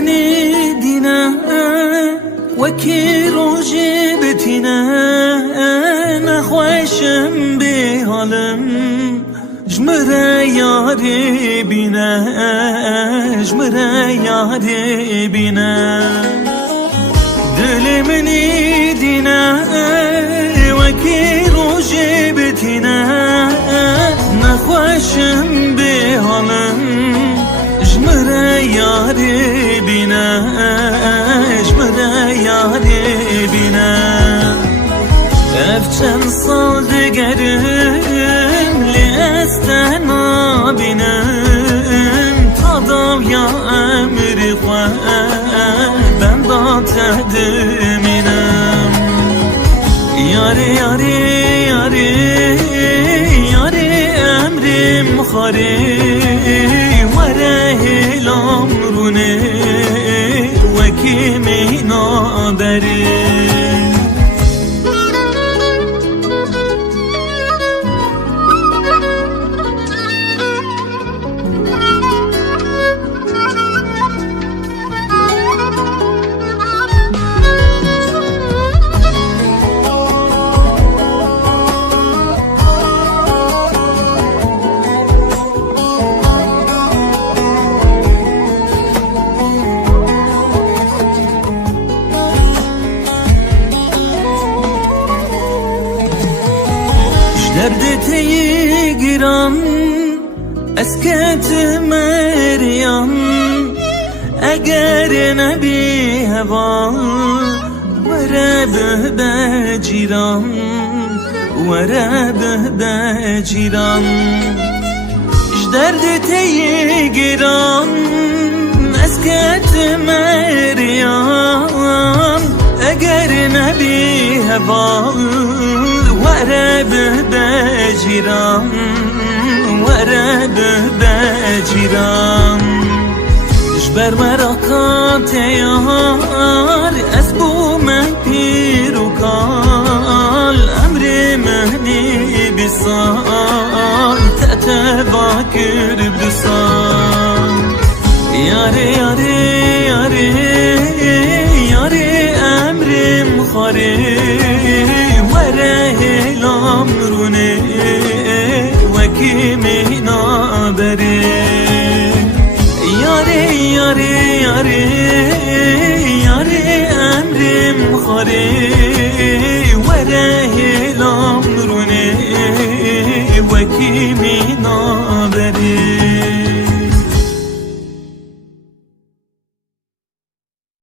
مني دينا وكي روجي بتينا نخوشم بهالم جمره یاری بینه جمره یاری بینه دل منی دینه وکی روژی بتینه نخوشم به حالم جمره یاری بینه جمره یاری بینه اف چند سال دگرم لیستنا بینم تادم یا امری خواه بندا تهدمینم یاری یاری یاری یاری امریم خاری وره هلام رونه وکی مینا بری دردتي گیرم اسکت مریم اگر نبی هوا وره به بجیرم وره به بجیرم دردتي گیرم اسکت مریم اگر نبی هوا وره به بجیرم وره به بجیرم جبر مراقات یار از بو من پیرو کال امر مهنی بسال تتبا کرد بسال یاری یاری یاری یاری امرم خاری وره هلام رونه وکی مینا بری یاری یاری یاری یاری امرم خاری